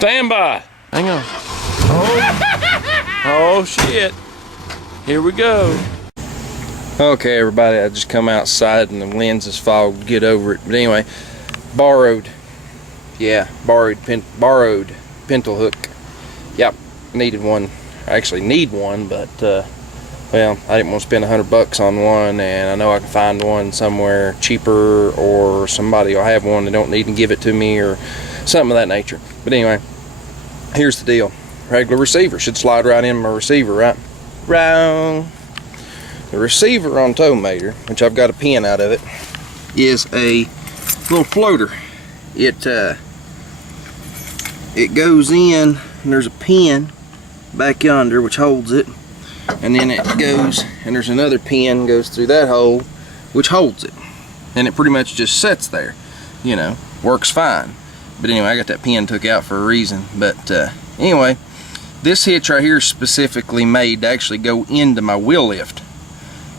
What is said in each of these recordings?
Stand by. Hang on. Oh shit. Here we go. Okay, everybody, I just come outside and the lens is fogged. Get over it. But anyway, borrowed pintle hook. Yep, needed one. I actually need one, but well, I didn't want to spend $100 on one, and I know I can find one somewhere cheaper, or somebody will have one that don't need and give it to me, or something of that nature. But anyway, here's the deal. Regular receiver should slide right in my receiver, right? Wrong. The receiver on Towmater, which I've got a pin out of it, is a little floater. It goes in, and there's a pin back yonder which holds it, and then it goes, and there's another pin goes through that hole which holds it, and it pretty much just sits there, you know, works fine. But anyway, I got that pin took out for a reason. But anyway, this hitch right here is specifically made to actually go into my wheel lift.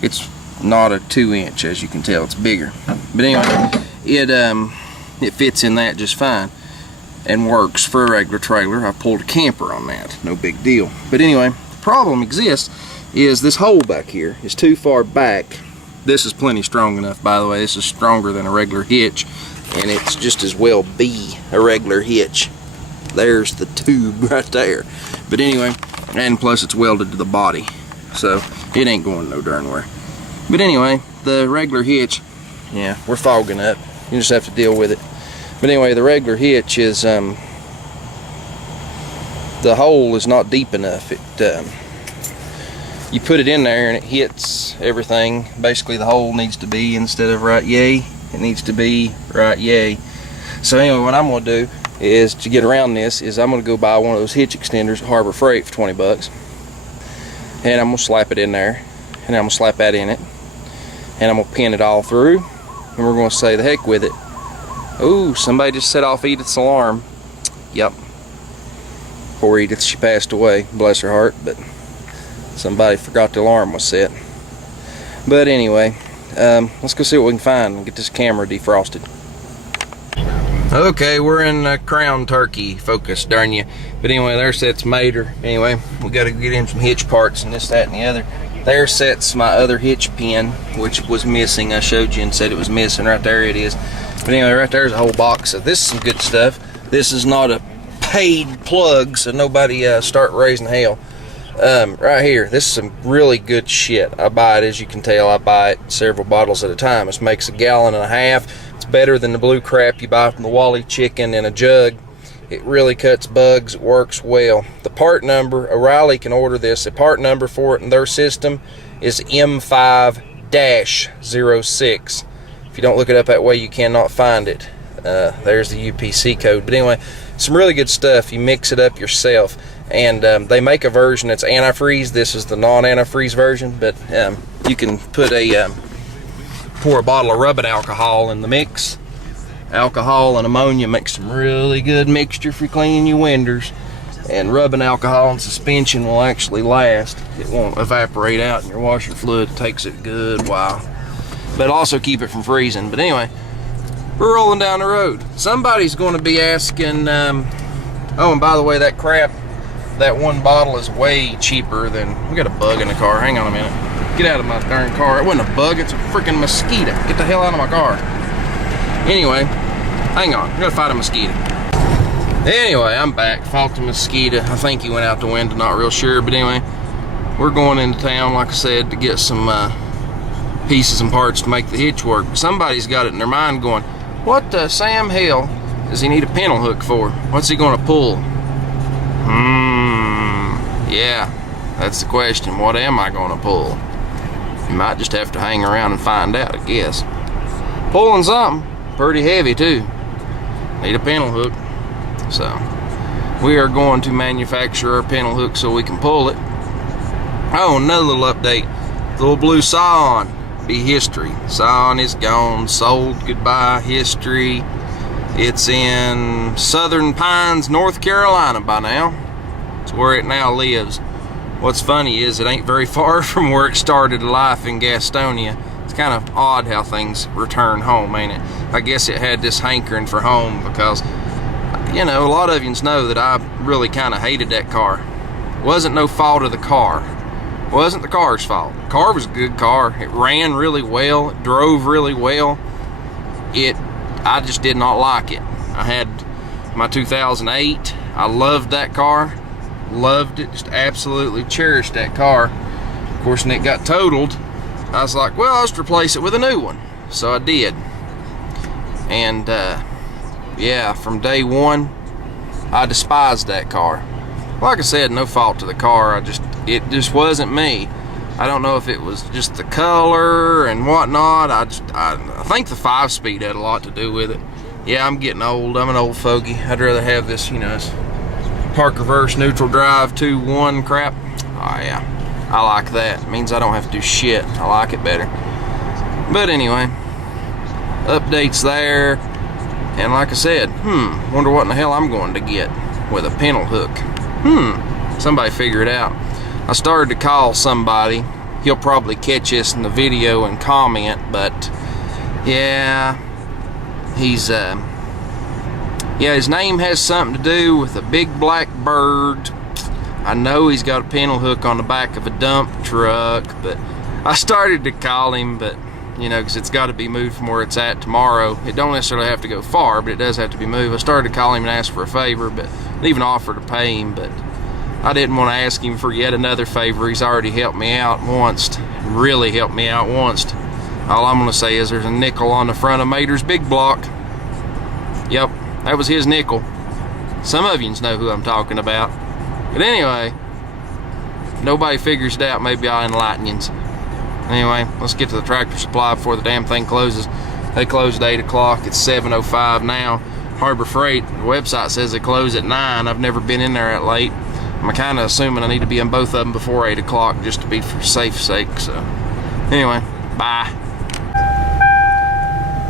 It's not a 2-inch, as you can tell, it's bigger. But anyway, it fits in that just fine and works for a regular trailer. I pulled a camper on that, no big deal. But anyway, the problem exists is this hole back here is too far back. This is plenty strong enough, by the way. This is stronger than a regular hitch, and it's just as well be a regular hitch. There's the tube right there. But anyway, and plus it's welded to the body, so it ain't going no darn where. But anyway, the regular hitch, yeah, we're fogging up. You just have to deal with it. But anyway, the regular hitch is, the hole is not deep enough. You put it in there and it hits everything. Basically, the hole needs to be, instead of right yay, it needs to be right yay. So anyway, what I'm gonna do is, to get around this, is I'm gonna go buy one of those hitch extenders at Harbor Freight for 20 bucks. And I'm gonna slap it in there, and I'm gonna slap that in it, and I'm gonna pin it all through, and we're gonna say the heck with it. Ooh, somebody just set off Edith's alarm. Yep. Poor Edith, she passed away, bless her heart, but somebody forgot the alarm was set. But anyway, let's go see what we can find and get this camera defrosted. Okay, we're in Crown Turkey focus, darn you. But anyway, there sits Mater. Anyway, we got to get in some hitch parts and this, that, and the other. There sits my other hitch pin, which was missing. I showed you and said it was missing. Right there it is. But anyway, right there's a whole box of this is some good stuff. This is not a paid plug, so nobody start raising hell. Right here, this is some really good shit. I buy it, as you can tell, I buy it several bottles at a time. This makes 1.5 gallons. It's better than the blue crap you buy from the Wally Chicken in a jug. It really cuts bugs, it works well. The part number, O'Reilly can order this. The part number for it in their system is M5-06. If you don't look it up that way, you cannot find it. There's the UPC code. But anyway, some really good stuff. You mix it up yourself. And they make a version that's antifreeze. This is the non-antifreeze version, but you can put pour a bottle of rubbing alcohol in the mix. Alcohol and ammonia makes some really good mixture for cleaning your windows. And rubbing alcohol and suspension will actually last. It won't evaporate out in your washer fluid. It takes it a good while. But also keep it from freezing. But anyway, we're rolling down the road. Somebody's going to be asking, oh, and by the way, that crap, that one bottle is way cheaper than, we got a bug in the car, hang on a minute. Get out of my darn car. It wasn't a bug, it's a freaking mosquito. Get the hell out of my car. Anyway, hang on, I'm gonna fight a mosquito. Anyway, I'm back, fought the mosquito. I think he went out the window, not real sure, but anyway, we're going into town, like I said, to get some pieces and parts to make the hitch work. Somebody's got it in their mind going, what the Sam hell does he need a pintle hook for? What's he gonna pull? Yeah, that's the question. What am I gonna pull? You might just have to hang around and find out, I guess. Pulling something pretty heavy too. Need a pintle hook. So we are going to manufacture our pintle hook so we can pull it. Oh, another little update. The little blue Scion be history. Scion is gone, sold, goodbye, history. It's in Southern Pines, North Carolina by now. It's where it now lives. What's funny is it ain't very far from where it started life in Gastonia. It's kind of odd how things return home, ain't it? I guess it had this hankering for home because you know, a lot of you know that I really kind of hated that car. Wasn't no fault of the car. Wasn't the car's fault. The car was a good car. It ran really well. It drove really well. I just did not like it. I had my 2008. I loved that car. Loved it. Just absolutely cherished that car. Of course, when it got totaled, I was like, well, I'll just replace it with a new one. So I did. And yeah, from day one, I despised that car. Like I said, no fault to the car. It just wasn't me. I don't know if it was just the color and whatnot. I think the 5-speed had a lot to do with it. Yeah, I'm getting old. I'm an old fogey. I'd rather have this, you know, park reverse neutral drive 2-1 crap. Oh yeah, I like that. It means I don't have to do shit. I like it better. But anyway, updates there. And like I said, wonder what in the hell I'm going to get with a pintle hook. Somebody figure it out. I started to call somebody. He'll probably catch this in the video and comment, but yeah, his name has something to do with a big black bird. I know he's got a pintle hook on the back of a dump truck, but I started to call him, but you know, because it's got to be moved from where it's at tomorrow. It don't necessarily have to go far, but it does have to be moved. I started to call him and ask for a favor, but even offered to pay him, but I didn't want to ask him for yet another favor. He's already helped me out once, really helped me out once. All I'm going to say is there's a nickel on the front of Mater's big block. Yep, that was his nickel. Some of you know who I'm talking about. But anyway, nobody figures it out. Maybe I'll enlighten you. Anyway, let's get to the Tractor Supply before the damn thing closes. They closed at 8 o'clock. It's 7:05 now. Harbor Freight, the website says they close at 9. I've never been in there that late. I'm kind of assuming I need to be in both of them before 8 o'clock just to be for safe sake. So anyway, bye.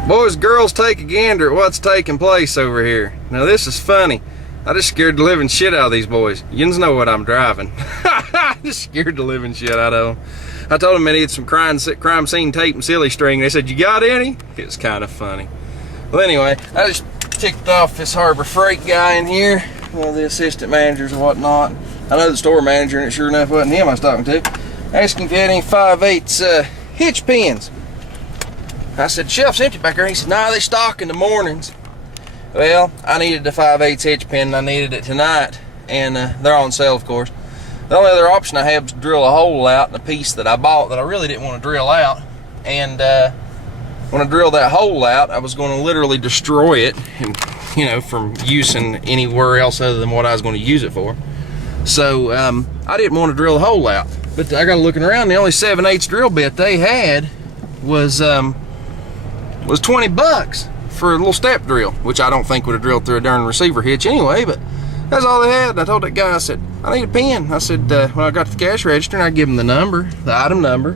Boys, girls, take a gander at what's taking place over here. Now this is funny. I just scared the living shit out of these boys. You know what I'm driving. I just scared the living shit out of them. I told them I needed some crime scene tape and silly string. They said, you got any? It was kind of funny. Well, anyway, I just ticked off this Harbor Freight guy in here, one of the assistant managers and whatnot. I know the store manager, and it sure enough wasn't him I was talking to. Asking if he had any 5/8 hitch pins. I said, shelf's empty back there. He said, nah, they stock in the mornings. Well, I needed the 5/8 hitch pin, and I needed it tonight, and they're on sale, of course. The only other option I have is to drill a hole out in a piece that I bought that I really didn't want to drill out. And when I drilled that hole out, I was going to literally destroy it, and, you know, from using anywhere else other than what I was going to use it for. So I didn't want to drill a hole out. But I got looking around, the only 7/8 drill bit they had was 20 bucks for a little step drill, which I don't think would have drilled through a darn receiver hitch anyway, but that's all they had. And I told that guy, I said, I need a pin. I said, when I got to the cash register and I give him the number, the item number,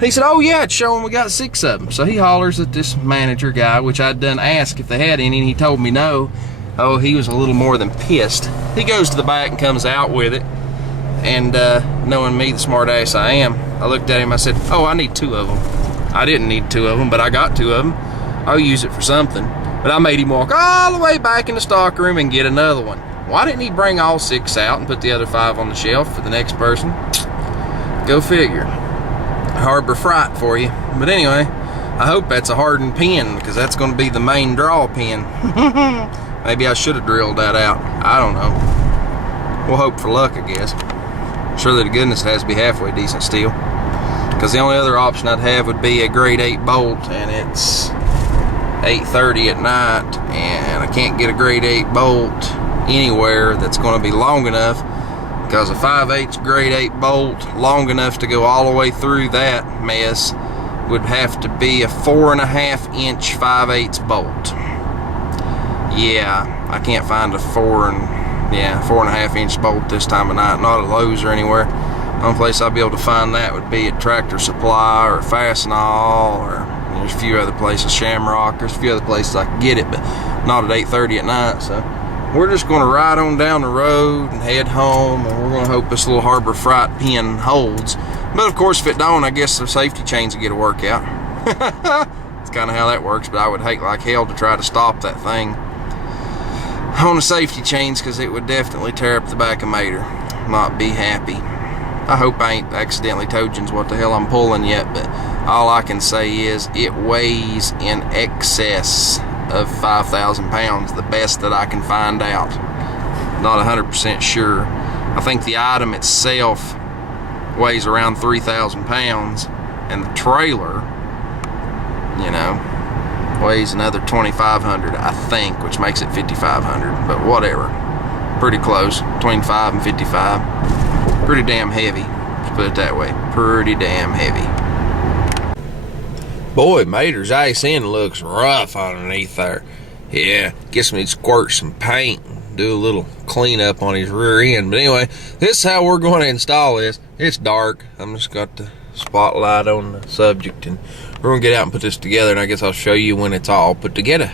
he said, oh yeah, it's showing we got 6 of them. So he hollers at this manager guy, which I'd done ask if they had any, and he told me no. Oh, he was a little more than pissed. He goes to the back and comes out with it. And knowing me, the smart ass I am, I looked at him, I said, oh, I need 2 of them. I didn't need 2 of them, but I got 2 of them. I'll use it for something. But I made him walk all the way back in the stock room and get another one. Why didn't he bring all 6 out and put the other 5 on the shelf for the next person? Go figure. Harbor Freight for you. But anyway, I hope that's a hardened pin, because that's going to be the main draw pin. Maybe I should have drilled that out. I don't know. We'll hope for luck, I guess. Surely to goodness it has to be halfway decent steel, because the only other option I'd have would be a grade 8 bolt, and it's 8:30 at night, and I can't get a grade 8 bolt anywhere that's going to be long enough, because a 5/8 grade 8 bolt long enough to go all the way through that mess would have to be a 4.5-inch 5/8 bolt. Yeah, I can't find a 4.5-inch bolt this time of night, not at Lowe's or anywhere. The only place I'd be able to find that would be at Tractor Supply or Fastenal, or there's a few other places, Shamrock, there's a few other places I could get it, but not at 8:30 at night. So we're just going to ride on down the road and head home, and we're going to hope this little Harbor Freight pin holds. But of course, if it don't, I guess the safety chains will get a workout. It's kind of how that works, but I would hate like hell to try to stop that thing. on the safety chains, because it would definitely tear up the back of Mater. Not be happy. I hope I ain't accidentally told you what the hell I'm pulling yet, but all I can say is it weighs in excess of 5,000 pounds, the best that I can find out. Not 100% sure. I think the item itself weighs around 3,000 pounds, and the trailer, you know, weighs another 2,500, I think, which makes it 5,500, but whatever. Pretty close, between 5 and 55. Pretty damn heavy, let's put it that way. Pretty damn heavy. Boy, Mater's ice in looks rough underneath there. Yeah, guess we need to squirt some paint and do a little cleanup on his rear end. But anyway, this is how we're going to install this. It's dark. I'm just got the spotlight on the subject, and we're going to get out and put this together, and I guess I'll show you when it's all put together.